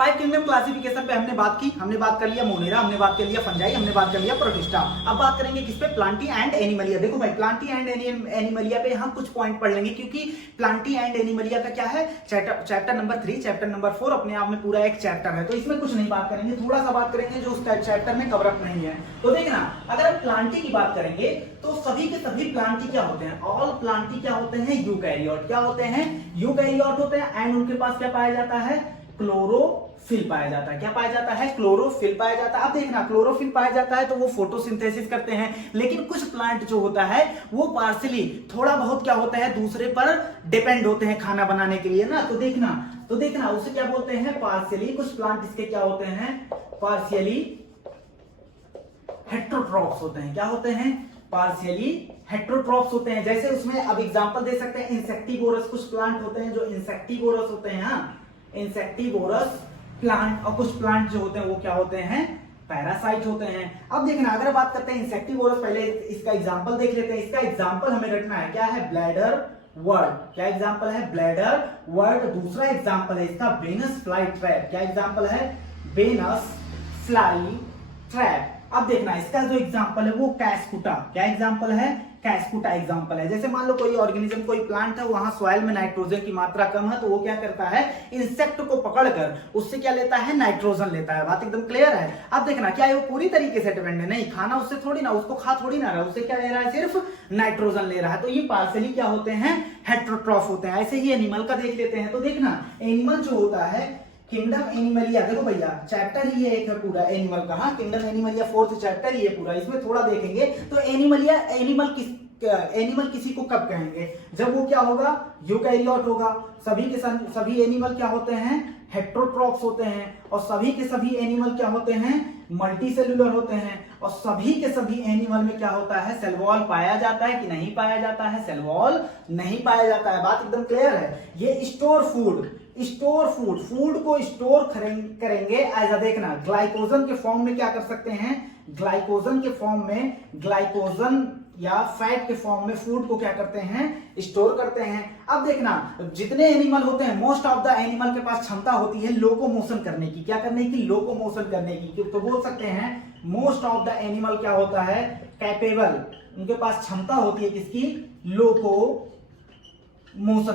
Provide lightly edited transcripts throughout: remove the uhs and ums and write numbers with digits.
Five kingdom classification पे हमने बात कर लिया मोनेरा, हमने बात कर लिया फंजाई, हमने बात कर लिया प्रोटिस्टा। अब बात करेंगे किस पे, प्लांटी एंड एनिमलिया। देखो भाई प्लांटी एंड एनिमलिया पे हम कुछ पॉइंट पढ़ लेंगे, क्योंकि प्लांटी एंड एनिमलिया का क्या है, चैप्टर नंबर 3, चैप्टर नंबर 4 अपने आप में पूरा एक चैप्टर है, तो इसमें कुछ नहीं बात करेंगे, थोड़ा सा बात करेंगे जो उस चैप्टर में कवर अप नहीं है। तो देखना, अगर हम प्लांटी की बात करेंगे तो सभी के सभी प्लांटी क्या होते हैं, ऑल प्लांटी क्या होते हैं, यूकैरियोट। क्या होते हैं, यूकैरियोट होते हैं। एंड उनके पास क्या पाया जाता है, क्लोरोफिल पाया जाता है। क्या पाया जाता है, क्लोरोफिल पाया जाता है। अब देखना, क्लोरोफिल पाया जाता है तो वो फोटोसिंथेसिस करते हैं, लेकिन कुछ प्लांट जो होता है वो पार्शियली थोड़ा बहुत क्या होता है, दूसरे पर डिपेंड होते हैं खाना बनाने के लिए ना। तो देखना उसे क्या बोलते हैं, पार्शियली। कुछ प्लांट इसके क्या होते हैं, पार्शियली हेट्रोट्रॉप्स होते हैं। क्या होते हैं, पार्शियली हेट्रोट्रॉप्स होते हैं। जैसे उसमें अब एग्जांपल दे सकते हैं, इंसेक्टिवोरस कुछ प्लांट होते हैं जो इंसेक्टिवोरस होते हैं, हाँ इंसेक्टिवोरस प्लांट। और कुछ प्लांट जो होते हैं वो क्या होते हैं, पैरासाइट होते हैं। अब देखना, अगर बात करते हैं इंसेक्टिवोरस, पहले इसका एग्जांपल देख लेते हैं। इसका एग्जांपल हमें रखना है, क्या है, ब्लैडर वर्ड। क्या एग्जांपल है, ब्लैडर वर्ड। दूसरा एग्जांपल है इसका वेनस फ्लाई ट्रैप। क्या एग्जांपल है, वेनस फ्लाई ट्रैप। अब देखना, इसका जो एग्जांपल है वो कैस्कुटा। क्या एग्जांपल है, कैस्कुटा एग्जांपल है। जैसे मान लो कोई ऑर्गेनिज्म, कोई प्लांट है, वहां सॉइल में नाइट्रोजन की मात्रा कम है, तो वो क्या करता है, इंसेक्ट को पकड़कर उससे क्या लेता है, नाइट्रोजन लेता है। बात एकदम क्लियर है। अब देखना, क्या वो पूरी तरीके से डिपेंड है, नहीं, खाना उससे थोड़ी ना, उसको खा थोड़ी ना रहा, उससे क्या ले रहा है, सिर्फ नाइट्रोजन ले रहा है। तो ये पार्शियली क्या होते हैं, हेट्रोट्रॉफ होते हैं। ऐसे ही एनिमल का देख लेते हैं। तो देखना, एनिमल जो होता है, किंगडम एनिमलिया, देखो भैया चैप्टर ही एक है पूरा एनिमल का, हाँ किंगडम एनिमलिया 4th चैप्टर ही है पूरा। इसमें थोड़ा देखेंगे तो एनिमल किसी को कब कहेंगे, जब वो क्या होगा, यूकैरियोट होगा। सभी एनिमल क्या होते हैं, हेट्रोट्रॉप्स होते हैं। और सभी के सभी एनिमल क्या होते हैं, मल्टीसेलुलर होते हैं। और सभी के सभी एनिमल में क्या होता है, सेल वॉल पाया जाता है कि नहीं पाया जाता है, सेल वॉल नहीं पाया जाता है। बात एकदम क्लियर है। ये स्टोर फूड को स्टोर करेंगे एज अ, देखना, ग्लाइकोजन के फॉर्म में क्या कर सकते हैं, ग्लाइकोजन या फैट के फॉर्म में फूड को क्या करते हैं, स्टोर करते हैं। अब देखना, जितने एनिमल होते हैं, मोस्ट ऑफ द एनिमल के पास क्षमता होती है लोकोमोशन करने की। क्या करने की, लोकोमोशन करने की। तो बोल सकते हैं मोस्ट ऑफ द एनिमल क्या होता है, कैपेबल, उनके पास क्षमता होती है किसकी, लोकोमोशन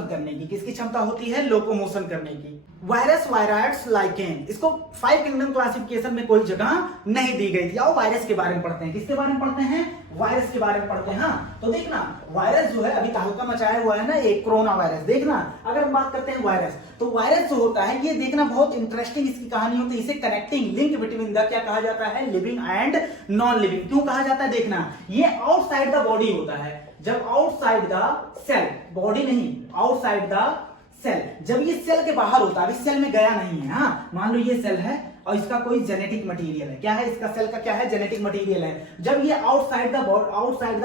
करने की। किसकी क्षमता होती है, लोकोमोशन करने की। वायरस, वायराइड्स, लाइकेन, इसको फाइव किंगडम क्लासिफिकेशन में कोई जगह नहीं दी गई थी। आओ वायरस के बारे में पढ़ते हैं। किसके बारे में पढ़ते हैं, वायरस के बारे में पढ़ते हैं। हाँ तो देखना, वायरस जो है अभी तहलका मचाया हुआ है ना, एक कोरोना वायरस। देखना, अगर हम बात करते हैं वायरस, तो वायरस जो होता है, ये देखना बहुत इंटरेस्टिंग इसकी कहानी होती है। इसे कनेक्टिंग लिंक बिटवीन द क्या कहा जाता है, लिविंग एंड नॉन लिविंग। क्यों कहा जाता है, देखना, ये आउटसाइड द बॉडी होता है। जब आउटसाइड द सेल, बॉडी नहीं, आउटसाइड द सेल, जब ये सेल के बाहर होता है, अभी सेल में गया नहीं है। हाँ मान लो ये सेल है और इसका कोई जेनेटिक मटेरियल है। क्या है, इसका सेल का क्या है, जेनेटिक मटेरियल है। जब ये आउटसाइड द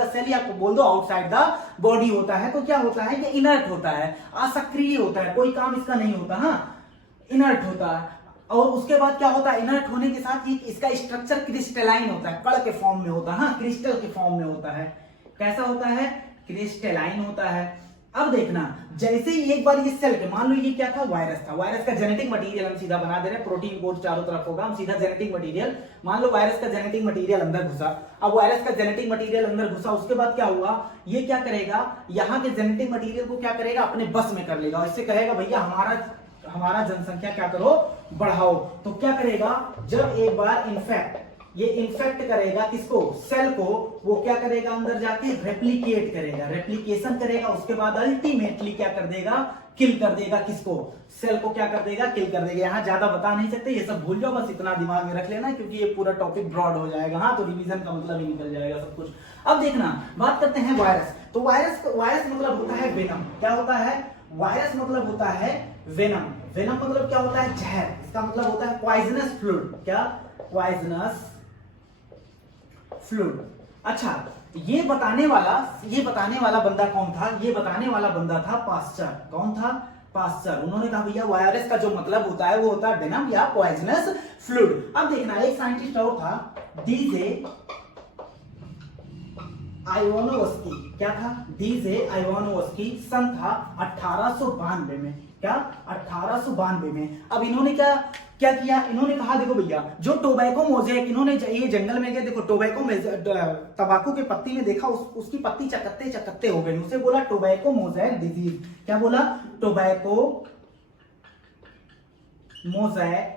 सेल, या बोल दो आउटसाइड द बॉडी होता है, तो क्या होता है, ये इनर्ट होता है, असक्रिय होता है, कोई काम इसका नहीं होता, हाँ इनर्ट होता है। और उसके बाद क्या होता है, इनर्ट होने के साथ ही इसका स्ट्रक्चर क्रिस्टलाइन होता है, कण के फॉर्म में होता है, हाँ क्रिस्टल के फॉर्म में होता है। कैसा होता है, क्रिस्टलाइन होता है। अब देखना, जैसे ही एक बार ये सेल के, मान लो ये क्या था, वायरस था, वायरस का जेनेटिक मटेरियल हम सीधा बना दे रहे हैं, प्रोटीन कोड चारों तरफ होगा, हम सीधा जेनेटिक मटेरियल, मान लो वायरस का जेनेटिक मटेरियल अंदर घुसा। अब वायरस का जेनेटिक मटेरियल अंदर घुसा, उसके बाद क्या हुआ, ये क्या करेगा, यहाँ के जेनेटिक मटेरियल को क्या करेगा, अपने बस में कर लेगा। इससे कहेगा भैया हमारा जनसंख्या क्या करो, बढ़ाओ। तो क्या करेगा, जब एक बार ये इन्फेक्ट करेगा किसको, सेल को, वो क्या करेगा, अंदर जाके रेप्लिकेट करेगा, रेप्लिकेशन करेगा। उसके बाद अल्टीमेटली क्या कर देगा, किल कर देगा किसको, सेल को क्या कर देगा, किल कर देगा। यहाँ ज्यादा बता नहीं सकते, ये सब भूल जाओ, बस इतना दिमाग में रख लेना, क्योंकि ये पूरा टॉपिक ब्रॉड हो जाएगा। हाँ तो रिवीजन का मतलब ही निकल जाएगा सब कुछ। अब देखना, बात करते हैं वायरस। तो वायरस मतलब होता है वेनम। क्या होता है, वायरस मतलब होता है वेनम। वेनम मतलब क्या होता है, जहर। इसका मतलब होता है पॉइजनस फ्लूइड। क्या, पॉइजनस फ्लूइड। अच्छा, ये बताने वाला बंदा कौन था, ये बताने वाला बंदा था पास्चर। कौन था, पास्चर। उन्होंने कहा भैया वायरस का जो मतलब होता है वो होता है वेनम या पॉइजनस फ्लूइड। अब देखना, एक साइंटिस्ट और था, डीजे आइवानोव्स्की, क्या था? डीजे आइवानोव्स्की, सन था 1892 में। क्या? 1892 में। अब इन्होंने क्या क्या किया? इन्होंने कहा देखो भैया, जो टोबैको मोज़ेक, इन्होंने ये जंगल में गए, देखो टोबैको में तंबाकू के पत्ती में देखा, उसकी पत्ती चकत्ते चकत्ते हो गई, उसे बोला टोबैको मोज़ेक डिजीज। क्या बोला? Tobacco mosaic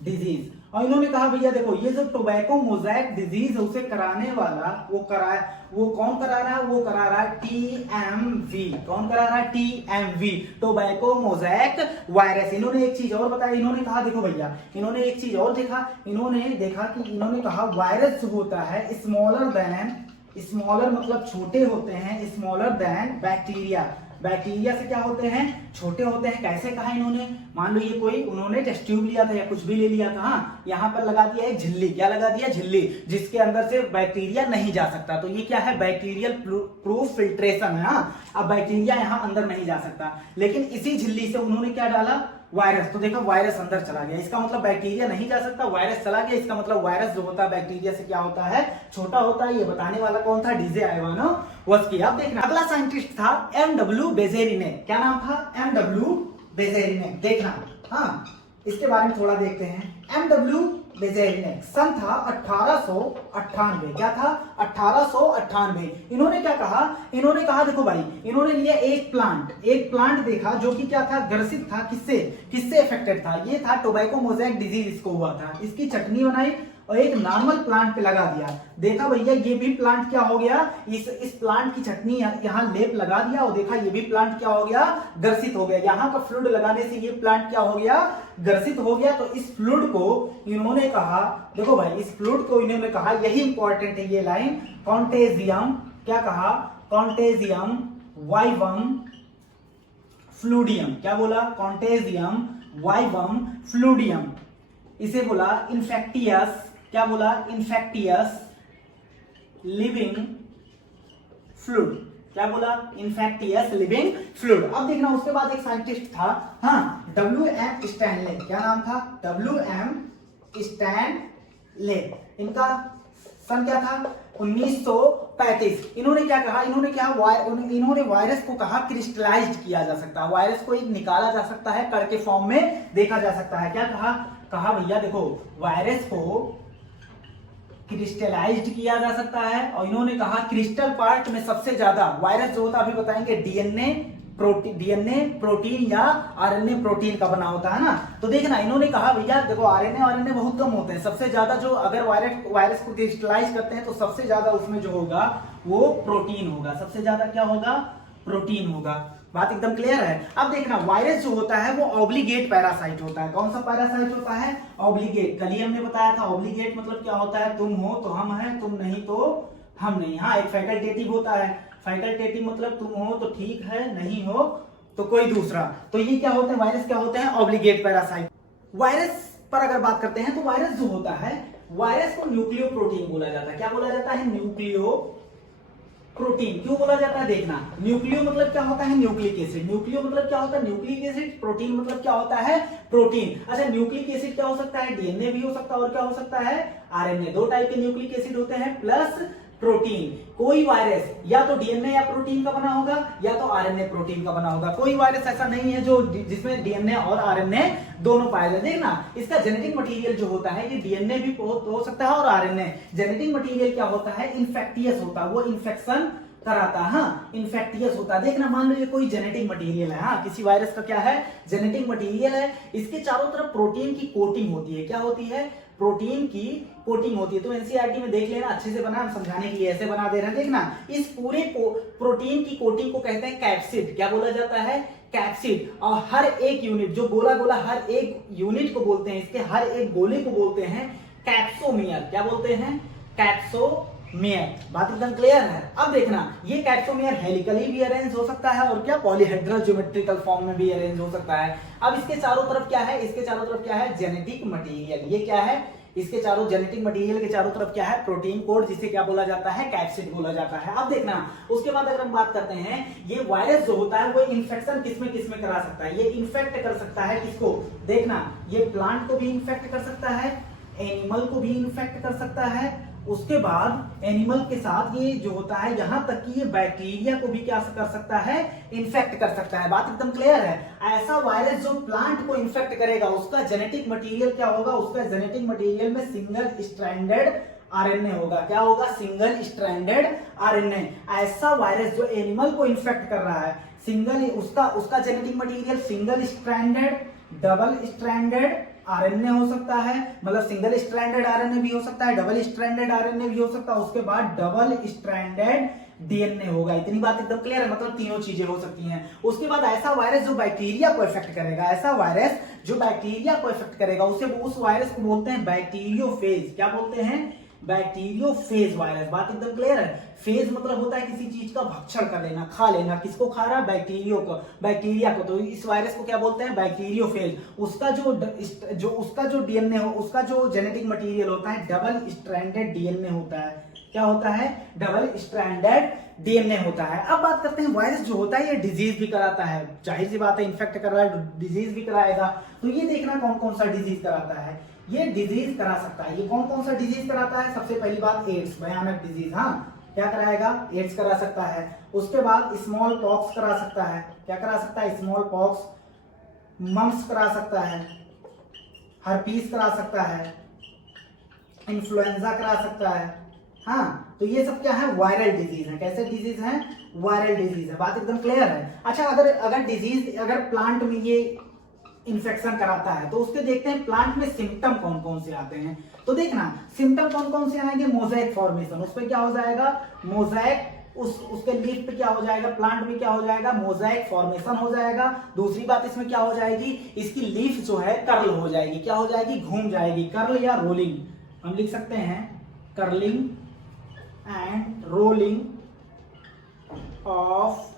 disease. और इन्होंने कहा भैया देखो, ये जो टोबैको मोज़ेक डिजीज है उसे कराने वाला वो कौन करा रहा है? वो करा रहा है टीएमवी। कौन करा रहा है? TMV, tobacco mosaic virus. इन्होंने एक चीज और बताया, इन्होंने कहा देखो भैया, इन्होंने एक चीज और देखा, इन्होंने कहा वायरस जो होता है स्मॉलर मतलब छोटे होते हैं, स्मॉलर देन बैक्टीरिया। बैक्टीरिया से क्या होते हैं? छोटे होते हैं। कैसे कहा इन्होंने? मान लो ये कोई उन्होंने टेस्ट ट्यूब लिया था या कुछ भी ले लिया था, हाँ, यहाँ पर लगा दिया एक झिल्ली। क्या लगा दिया? झिल्ली, जिसके अंदर से बैक्टीरिया नहीं जा सकता। तो ये क्या है? बैक्टीरियल प्रूफ फिल्ट्रेशन है। हाँ, अब बैक्टीरिया यहाँ अंदर नहीं जा सकता, लेकिन इसी झिल्ली से उन्होंने क्या डाला? वायरस। तो देखो वायरस अंदर चला गया, इसका मतलब बैक्टीरिया नहीं जा सकता, वायरस चला गया, इसका मतलब वायरस जो होता है बैक्टीरिया से क्या होता है? छोटा होता है। ये बताने वाला कौन था? डीजे आइवानोव्स्की। अब देखना, अगला साइंटिस्ट था एमडब्ल्यू बेज़ेरिनेक। क्या नाम था? एमडब्ल्यू बेज़ेरिनेक। देखना, हाँ, इसके बारे में थोड़ा देखते हैं। एमडब्ल्यू बेज़ेरिनेक, सन था 1898। क्या था? 1898। इन्होंने क्या कहा? इन्होंने कहा देखो भाई, इन्होंने लिया एक प्लांट देखा जो कि क्या था? ग्रसित था। किससे अफेक्टेड था? ये था टोबैको मोज़ेक डिजीज, इसको हुआ था। इसकी चटनी बनाई और एक नॉर्मल प्लांट पे लगा दिया। देखा भैया, ये भी प्लांट क्या हो गया? इस प्लांट की चटनी यहाँ लेप लगा दिया और देखा ये भी प्लांट क्या हो गया? ग्रसित हो गया। यहाँ का फ्लूइड लगाने से ये प्लांट क्या हो गया? ग्रसित हो गया। तो इस फ्लूइड को इन्होंने कहा, देखो भाई, इस फ्लूइड को इन्होंने कहा, यही इंपॉर्टेंट है ये लाइन, कॉन्टेजियम। क्या कहा? Contagium vivum फ्लूडियम। क्या बोला? Contagium vivum फ्लूडियम। इसे बोला इन्फेक्टियस। क्या बोला? Infectious living fluid. क्या बोला? Infectious living fluid. अब देखना, उसके बाद एक साइंटिस्ट था, हाँ, WM स्टैनले। क्या नाम था? WM Stanley. इनका सन क्या था? 1935। इन्होंने क्या कहा? इन्होंने वायरस को कहा क्रिस्टलाइज्ड किया जा सकता है, वायरस को एक निकाला जा सकता है, कण के फॉर्म में देखा जा सकता है। क्या कहा भैया देखो, वायरस को क्रिस्टलाइज्ड किया जा सकता है। और इन्होंने कहा क्रिस्टल पार्ट में सबसे ज्यादा वायरस जो होता है, अभी बताएंगे, डीएनए प्रोटीन या आरएनए प्रोटीन का बना होता है ना। तो देखना, इन्होंने कहा भैया देखो, आरएनए बहुत कम होते हैं, सबसे ज्यादा जो अगर वायरस को क्रिस्टलाइज करते हैं तो सबसे ज्यादा उसमें जो होगा वो प्रोटीन होगा। सबसे ज्यादा क्या होगा? प्रोटीन होगा। बात एकदम क्लियर है। अब देखना, वायरस जो होता है वो ऑब्लिगेट पैरासाइट होता है। कौन सा पैरासाइट होता है? ऑब्लिगेट। कल ही हमने बताया था, ऑब्लिगेट मतलब क्या होता है? तुम हो तो हम हैं, तुम नहीं तो हम नहीं। हाँ, एक फैकल्टेटिव होता है। फैकल्टेटिव मतलब तुम हो तो ठीक है, नहीं हो तो कोई दूसरा। तो ये क्या होते हैं? वायरस क्या होते हैं? Obligate parasite. वायरस पर अगर बात करते हैं तो वायरस जो होता है, वायरस को न्यूक्लियो प्रोटीन बोला जाता है। क्या बोला जाता है? Nucleo protein. क्यों बोला जाता है? देखना, न्यूक्लियो मतलब क्या होता है? Nucleic acid. न्यूक्लियो मतलब क्या होता है? Nucleic acid. प्रोटीन मतलब क्या होता है? प्रोटीन। अच्छा, न्यूक्लिक एसिड क्या हो सकता है? डीएनए भी हो सकता है, और क्या हो सकता है? आरएनए। दो टाइप के न्यूक्लिक एसिड होते हैं, प्लस प्रोटीन। कोई वायरस या तो डीएनए या प्रोटीन का बना होगा, या तो आरएनए प्रोटीन का बना होगा। कोई वायरस ऐसा नहीं है जो जिसमें डीएनए और आरएनए दोनों पाए जाते। देखना, इसका जेनेटिक मटेरियल जो होता है, ये डीएनए भी हो सकता है और आरएनए। जेनेटिक मटेरियल क्या होता है? इन्फेक्टियस होता है, वो इन्फेक्शन कराता है। हाँ, इन्फेक्टियस होता है। देखना, मान लो ये कोई जेनेटिक मटेरियल है, हाँ, किसी वायरस का क्या है? जेनेटिक मटेरियल है। इसके चारों तरफ प्रोटीन की कोटिंग होती है। क्या होती है? प्रोटीन की कोटिंग होती है। तो एनसीईआरटी में देख लेना, अच्छे से बना, हम समझाने के लिए ऐसे बना दे रहे हैं। देखना, इस पूरे प्रोटीन की कोटिंग को कहते हैं कैप्सिड। क्या बोला जाता है? कैप्सिड। और हर एक यूनिट, जो गोला गोला हर एक यूनिट को बोलते हैं, इसके हर एक गोले को बोलते हैं कैप्सोमियर। क्या बोलते हैं? कैप्सोमियर। बात एकदम क्लियर है। अब देखना, ये कैप्सोमियर हेलिकली भी अरेंज हो सकता है, और क्या पॉलीहेड्रल ज्योमेट्रिकल फॉर्म में भी अरेंज हो सकता है। अब इसके चारों तरफ क्या है? इसके चारों तरफ क्या है? Genetic material. ये क्या है? इसके चारों जेनेटिक मटेरियल के चारों तरफ क्या है? प्रोटीन कोड, जिसे क्या बोला जाता है? कैप्सिड बोला जाता है। अब देखना, उसके बाद अगर हम बात करते हैं, ये वायरस जो होता है वो इन्फेक्शन किसमें करा सकता है? ये इन्फेक्ट कर सकता है किसको? देखना, ये प्लांट को भी इन्फेक्ट कर सकता है, एनिमल को भी इन्फेक्ट कर सकता है, उसके बाद एनिमल के साथ ये जो होता है, यहां तक कि ये बैक्टीरिया को भी क्या कर सकता है, इन्फेक्ट कर सकता है। बात एकदम क्लियर है। ऐसा वायरस जो प्लांट को इन्फेक्ट करेगा, उसका जेनेटिक मटेरियल क्या होगा, उसका जेनेटिक मटेरियल में सिंगल स्ट्रैंडेड आरएनए होगा। क्या होगा, सिंगल स्ट्रैंडेड आरएनए। ऐसा वायरस जो एनिमल को इन्फेक्ट कर रहा है, सिंगल उसका genetic material single stranded, double stranded RNA हो सकता है, मतलब सिंगल स्ट्रैंडेड आरएनए भी हो सकता है, डबल स्ट्रैंडेड आरएनए भी हो सकता है, उसके बाद डबल स्ट्रैंडेड डीएनए होगा। इतनी बात एकदम क्लियर है, मतलब तीनों चीजें हो सकती हैं। उसके बाद ऐसा वायरस जो बैक्टीरिया को इफेक्ट करेगा, ऐसा वायरस जो बैक्टीरिया को इफेक्ट करेगा, उस वायरस को बोलते हैं बैक्टीरियोफेज। क्या बोलते हैं, बैक्टीरियोफेज वायरस। बात एकदम क्लियर है। फेज मतलब होता है किसी चीज का भक्षण कर लेना, खा लेना। किसको खा रहा है, बैक्टीरिया को। तो इस वायरस को क्या बोलते हैं, बैक्टीरियोफेज। उसका जो डीएनए हो, उसका जो जेनेटिक मटेरियल होता है, डबल स्ट्रैंडेड डीएनए होता है। क्या होता है, डबल स्ट्रैंडेड डीएनए होता है। अब बात करते हैं, वायरस जो होता है ये डिजीज भी कराता है। जाहिर सी बात है, इन्फेक्ट कर रहा है, डिजीज भी कराएगा। तो ये देखना कौन कौन सा डिजीज कराता है। ये डिजीज करा सकता है। ये कौन कौन सा डिजीज कराता है, सबसे पहली बात एड्स, भयानक डिजीज। हाँ, क्या कराएगा, एड्स करा सकता है। उसके बाद स्मॉल पॉक्स करा सकता है। क्या करा सकता है, स्मॉल पॉक्स। मम्स करा सकता है, हर्पीस करा सकता है, इन्फ्लुएंजा करा सकता है। हाँ, तो ये सब क्या है, वायरल डिजीज है। कैसे डिजीज है, वायरल डिजीज है। बात एकदम क्लियर है। अच्छा, अगर प्लांट में ये इन्फेक्शन कराता है, तो उसके देखते हैं प्लांट में सिम्टम कौन कौन से आते हैं। तो देखना सिम्टम कौन कौन से आएंगे, मोज़ेक फॉर्मेशन। उस पर क्या हो जाएगा, मोज़ेक। उसके लीफ पे क्या हो जाएगा, प्लांट में क्या हो जाएगा, मोज़ेक फॉर्मेशन हो जाएगा। दूसरी बात इसमें क्या हो जाएगी, इसकी लीफ जो है कर्ल हो जाएगी। क्या हो जाएगी, घूम जाएगी। कर्ल या रोलिंग हम लिख सकते हैं, curling and rolling of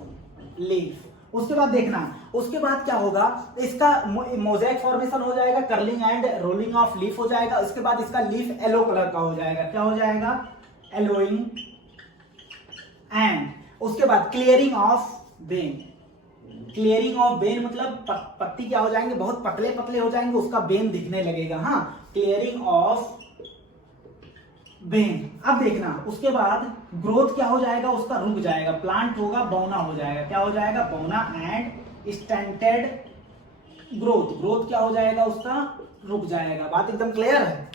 leaf. उसके बाद देखना, उसके बाद क्या होगा, इसका मोज़ेक फॉर्मेशन हो जाएगा, curling and rolling of leaf हो जाएगा। उसके बाद इसका लीफ येलो कलर का हो जाएगा। क्या हो जाएगा, येलोइंग। एंड उसके बाद clearing of Ben. Clearing of Ben मतलब पत्ती क्या हो जाएंगे, बहुत पतले पतले हो जाएंगे, उसका बेन दिखने लगेगा। हाँ, क्लियरिंग ऑफ बेन। अब देखना, उसके बाद ग्रोथ क्या हो जाएगा, उसका रुक जाएगा। प्लांट होगा, बौना हो जाएगा। क्या हो जाएगा, बौना एंड स्टंटेड ग्रोथ क्या हो जाएगा, उसका रुक जाएगा। बात एकदम क्लियर है।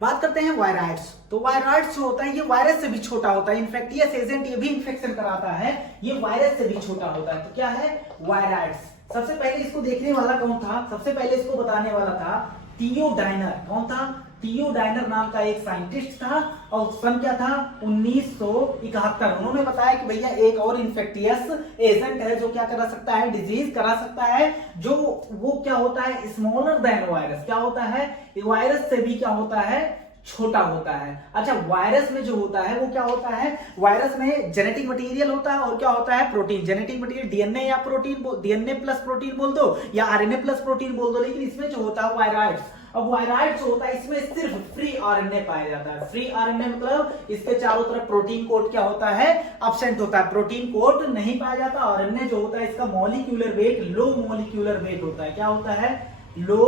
बात करते हैं वायराइड्स। तो वायराइड्स जो होता है ये वायरस से भी छोटा होता है। इन्फेक्टियस एजेंट ये भी इन्फेक्शन कराता है, ये वायरस से भी छोटा होता है। तो क्या है, वायराइड्स। सबसे पहले इसको देखने वाला कौन था, सबसे पहले इसको बताने वाला था थियोडाइनर। कौन था, थियोडाइनर नाम का एक साइंटिस्ट था, और सन क्या था, 1971। उन्होंने बताया कि भैया एक और इन्फेक्टियस एजेंट है जो क्या करा सकता है, डिजीज करा सकता है, जो वो क्या होता है, स्मॉलर देन वायरस। क्या होता है, वायरस से भी क्या होता है, छोटा होता है। अच्छा, वायरस में जो होता है वो क्या होता है, वायरस में जेनेटिक मटेरियल होता है और क्या होता है, प्रोटीन। जेनेटिक मटेरियल डीएनए या प्रोटीन, डीएनए प्लस प्रोटीन बोल दो या आरएनए प्लस प्रोटीन बोल दो, लेकिन इसमें जो होता है वायराइड्स। अब वायराइड जो होता है इसमें सिर्फ फ्री आरएनए पाया जाता है। फ्री आरएनए मतलब इसके चारों तरफ प्रोटीन कोड क्या होता है, एब्सेंट होता है, प्रोटीन कोड नहीं पाया जाता। आरएनए जो होता है इसका molecular weight low molecular weight होता है। क्या होता है, लो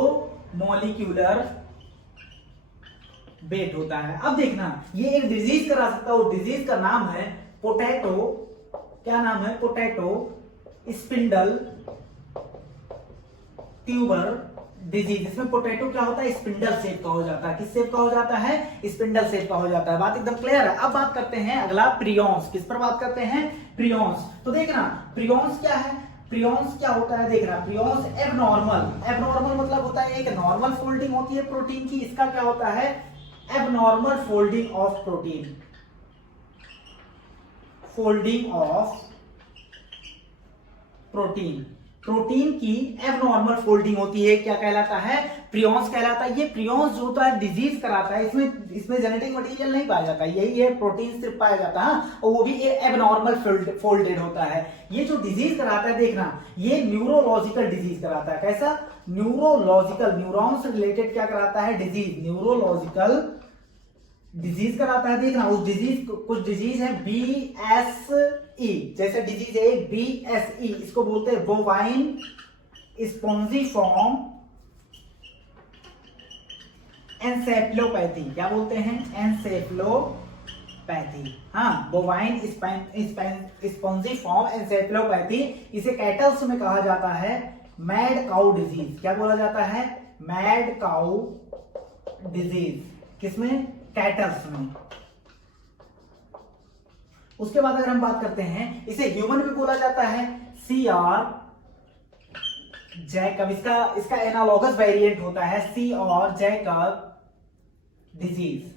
मॉलिक्यूलर वेट होता है। अब देखना, ये एक डिजीज करा सकता है, वो डिजीज का नाम है पोटैटो। क्या नाम है, पोटैटो स्पिंडल ट्यूबर डिजीज। इसमें पोटैटो क्या होता है, स्पिंडल शेप का हो जाता है। किस शेप का हो जाता है, स्पिंडल शेप का हो जाता है। बात एकदम क्लियर है। अब बात करते हैं अगला, प्रियॉन्स। किस पर बात करते हैं, प्रियॉन्स। तो देखना, प्रियॉन्स क्या है, प्रियॉन्स क्या होता है, देखना, प्रियॉन्स एबनॉर्मल। एबनॉर्मल मतलब होता है एक नॉर्मल फोल्डिंग होती है प्रोटीन की, इसका क्या होता है, abnormal folding of protein. Folding of protein, protein की एबनॉर्मल फोल्डिंग होती है, क्या कहलाता है, प्रियॉन्स कहलाता है। ये प्रियॉन्स जो होता है डिजीज कराता है, इसमें जेनेटिक मटेरियल नहीं पाया जाता, यही है, प्रोटीन सिर्फ पाया जाता है, और वो भी एबनॉर्मल फोल्डेड होता है। ये जो डिजीज कराता है, देखना, ये न्यूरोलॉजिकल डिजीज कराता है। कैसा, न्यूरोलॉजिकल, न्यूरॉन से रिलेटेड क्या कराता है, डिजीज, न्यूरोलॉजिकल डिजीज कराता है। देखना, उस डिजीज, कुछ डिजीज है BSE, जैसे डिजीज है BSE, इसको बोलते हैं बोवाइन स्पॉन्जिफॉर्म एनसेफेलोपैथी, क्या बोलते हैं? एनसेफेलोपैथी। हाँ, बोवाइन स्पॉन्जिफॉर्म एनसेफेलोपैथी, इसे कैटल्स में कहा जाता है मैड काउ डिजीज। क्या बोला जाता है? Mad cow disease. किसमें? कैटल्स में। उसके बाद अगर हम बात करते हैं, इसे ह्यूमन में बोला जाता है CR जैकब। इसका एनालॉगस वेरिएंट होता है CR जैकब डिजीज।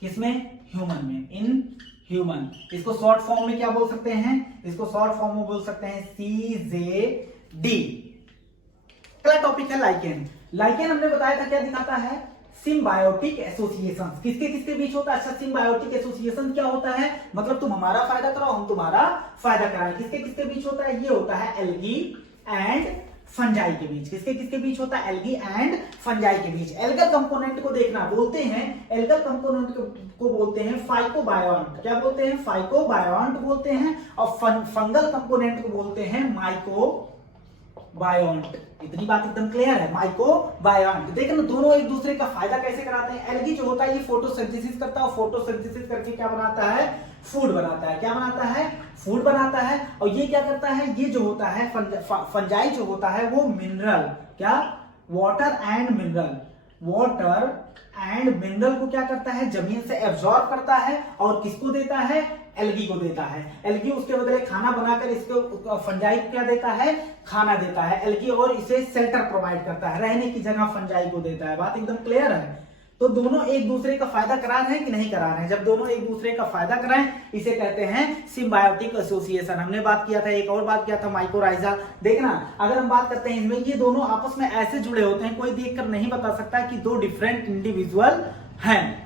किसमें? ह्यूमन में, इन ह्यूमन। इसको शॉर्ट फॉर्म में क्या बोल सकते हैं? इसको शॉर्ट फॉर्म में बोल सकते हैं CJD। अगला टॉपिक है लाइकेन। लाइकेन हमने बताया था क्या दिखाता है? Symbiotic association. किसके किसके बीच होता है? अच्छा, सिम्बायोटिक एसोसिएशन क्या होता है? मतलब तुम हमारा फायदा कराओ, हम तुम्हारा फायदा कराएं। किसके किसके बीच होता है? ये होता है एल्गी एंड फंजाई के बीच। किसके किसके बीच होता है? एल्गी एंड फंजाई के बीच। एल्गल कंपोनेंट को देखना, बोलते हैं एल्गल कंपोनेंट को बोलते हैं फाइकोबायोन्ट। क्या बोलते हैं? फाइकोबायोन्ट बोलते हैं। और फंगल कंपोनेंट को बोलते हैं माइकोबायोन्ट। इतनी बात एकदम क्लियर है। माइकोबायोन्ट। देखो ना, दोनों एक दूसरे का फायदा कैसे कराते हैं। एल्गी जो होता है ये फोटोसिंथेसिस करता है, और फोटोसिंथेसिस करके क्या बनाता है? फूड बनाता है। क्या बनाता है? फूड बनाता है। और ये क्या करता है? ये जो होता है फंजाई जो होता है वो मिनरल, क्या? Water and mineral, water and mineral को क्या करता है? जमीन से एब्जॉर्ब करता है और किसको देता है? एल्गी को देता है। एल्गी उसके बदले खाना बनाकर इसको फंजाई को क्या देता है? खाना देता है एल्गी, और इसे शेल्टर प्रोवाइड करता है, रहने की जगह फंजाई को देता है। बात एकदम क्लियर है। तो दोनों एक दूसरे का फायदा करा रहे हैं कि नहीं करा रहे हैं? जब दोनों एक दूसरे का फायदा कराएं, इसे कहते हैं सिम्बायोटिक एसोसिएशन। हमने बात किया था, एक और बात किया था माइकोराइजा। देखना, अगर हम बात करते हैं इनमें, ये दोनों आपस में ऐसे जुड़े होते हैं, कोई देखकर नहीं बता सकता कि दो डिफरेंट इंडिविजुअल हैं।